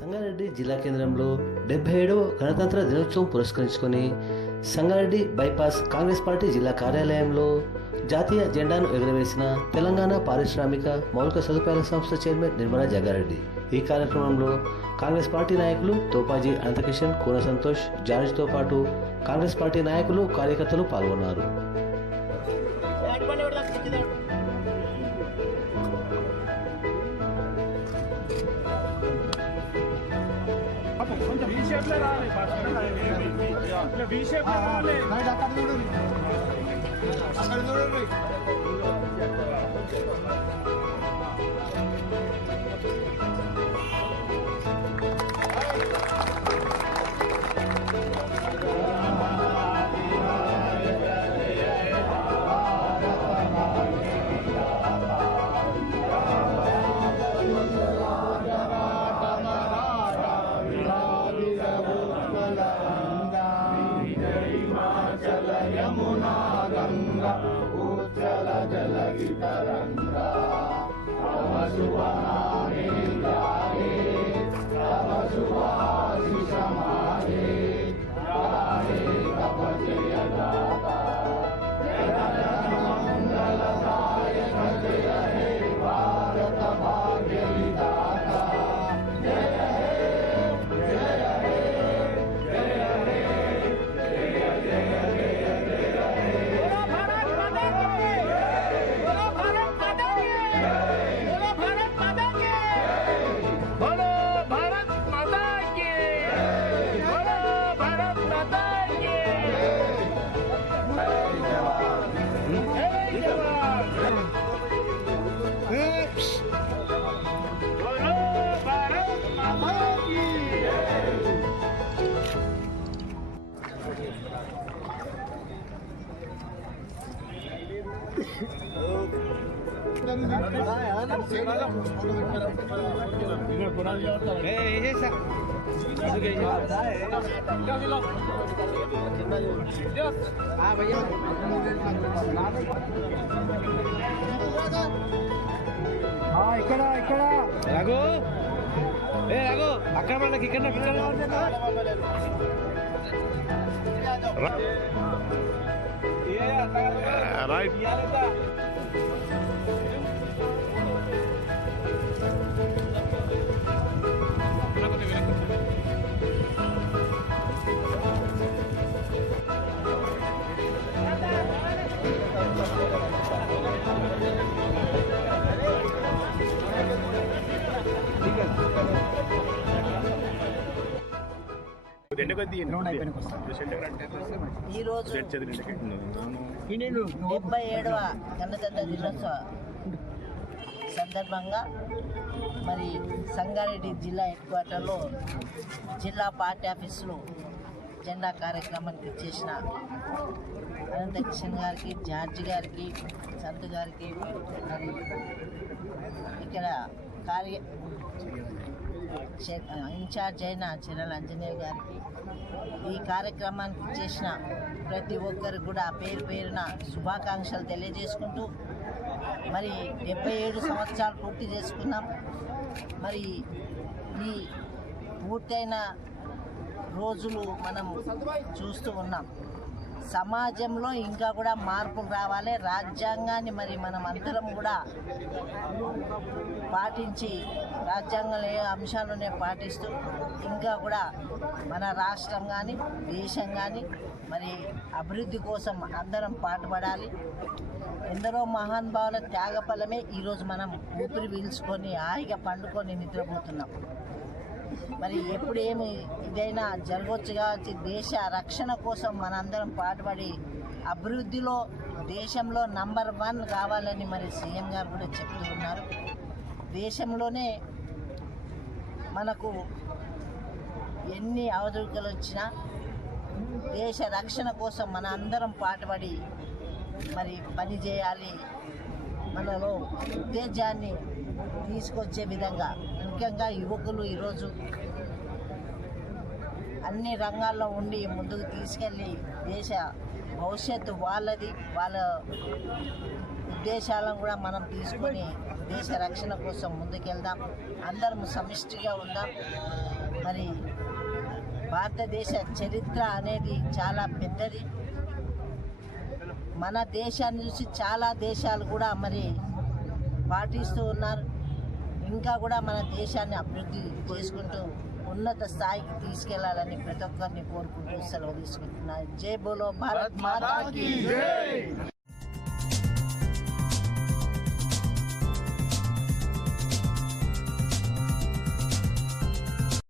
సంగారెడ్డి జిల్లా కేంద్రంలో 77వ గణతంత్ర దినోత్సవం పురస్కరించుకొని సంగారెడ్డి బైపాస్ కాంగ్రెస్ పార్టీ జిల్లా కార్యాలయంలో జాతీయ జెండాను ఎగురవేసిన తెలంగాణ పారిశ్రామిక మౌలిక సదుపాయాల సంస్థ చైర్మన్ నిర్మలా జగ్గారెడ్డి. ఈ కార్యక్రమంలో కాంగ్రెస్ పార్టీ నాయకులు తోపాజీ అనంతకిషన్, కూన సంతోష్, జార్జ్తో పాటు కాంగ్రెస్ పార్టీ నాయకులు, కార్యకర్తలు పాల్గొన్నారు. యమునా గంగా ఉజ్జల జలగి తరంగా తవ శుభనామే గాయే తవ శుభాశిష మాగే గాయే తవ జయ గాథా మంగళ దాయక జయ హే భారత భాగ్య విధాతా జయ హే జయ హే జయ హే జయ ఇక్కడ రఘు రఘు అక్కడ మనకి ఇక్కడ రైట్ ఈరోజు 77వ గణతంత్ర దినోత్సవ సందర్భంగా మరి సంగారెడ్డి జిల్లా హెడ్ క్వార్టర్లో జిల్లా పార్టీ ఆఫీసులో జెండా కార్యక్రమానికి ఇచ్చేసిన అనంతకిషన్ గారికి, జార్జి గారికి, సంతు గారికి, మరి ఇక్కడ ఇన్ఛార్జ్ అయిన చిరల్ ఆంజనేయ గారికి, ఈ కార్యక్రమానికి చేసిన ప్రతి ఒక్కరికి కూడా పేరు పేరున శుభాకాంక్షలు తెలియజేసుకుంటూ మరి 77 సంవత్సరాలు పూర్తి చేసుకున్నాం. మరి ఈ పూర్తయిన రోజులు మనం చూస్తూ ఉన్నాం. సమాజంలో ఇంకా కూడా మార్పులు రావాలి. రాజ్యాంగాన్ని మరి మనం అందరం కూడా పాటించి రాజ్యాంగంలో ఏ అంశాలనే పాటిస్తూ ఇంకా కూడా మన రాష్ట్రం కానీ దేశం కానీ మరి అభివృద్ధి కోసం అందరం పాటుపడాలి. ఎందరో మహానుభావుల త్యాగఫలమే ఈరోజు మనం ఊపిరి పీల్చుకొని హాయిగా పండుకొని నిద్రపోతున్నాం. మరి ఎప్పుడు ఇదైనా జరగవచ్చు కావచ్చు. దేశ రక్షణ కోసం మనందరం పాటుపడి అభివృద్ధిలో దేశంలో నంబర్ 1 కావాలని మరి సీఎం గారు కూడా చెప్తూ ఉన్నారు. దేశంలోనే మనకు ఎన్ని అవధులు వచ్చినా దేశ రక్షణ కోసం మన అందరం పాటుపడి మరి పని చేయాలి. మనలో ఉత్తేజాన్ని తీసుకొచ్చే విధంగా ముఖ్యంగా యువకులు ఈరోజు అన్ని రంగాల్లో ఉండి ముందుకు తీసుకెళ్ళి దేశ భవిష్యత్తు వాళ్ళది, వాళ్ళ ఉద్దేశాలను కూడా మనం తీసుకొని దేశ రక్షణ కోసం ముందుకెళ్దాం. అందరం సమిష్టిగా ఉందాం. మరి భారతదేశ చరిత్ర అనేది చాలా పెద్దది. మన దేశాన్ని చూసి చాలా దేశాలు కూడా మరి పాటిస్తూ ఉన్నారు. ఇంకా కూడా మన దేశాన్ని అభివృద్ధి చేసుకుంటూ ఉన్నత స్థాయికి తీసుకెళ్లాలని ప్రతి ఒక్కరిని కోరుకుంటూ సెలవు తీసుకుంటున్నారు. జై బోలో భారత్ మాతా కీ జై.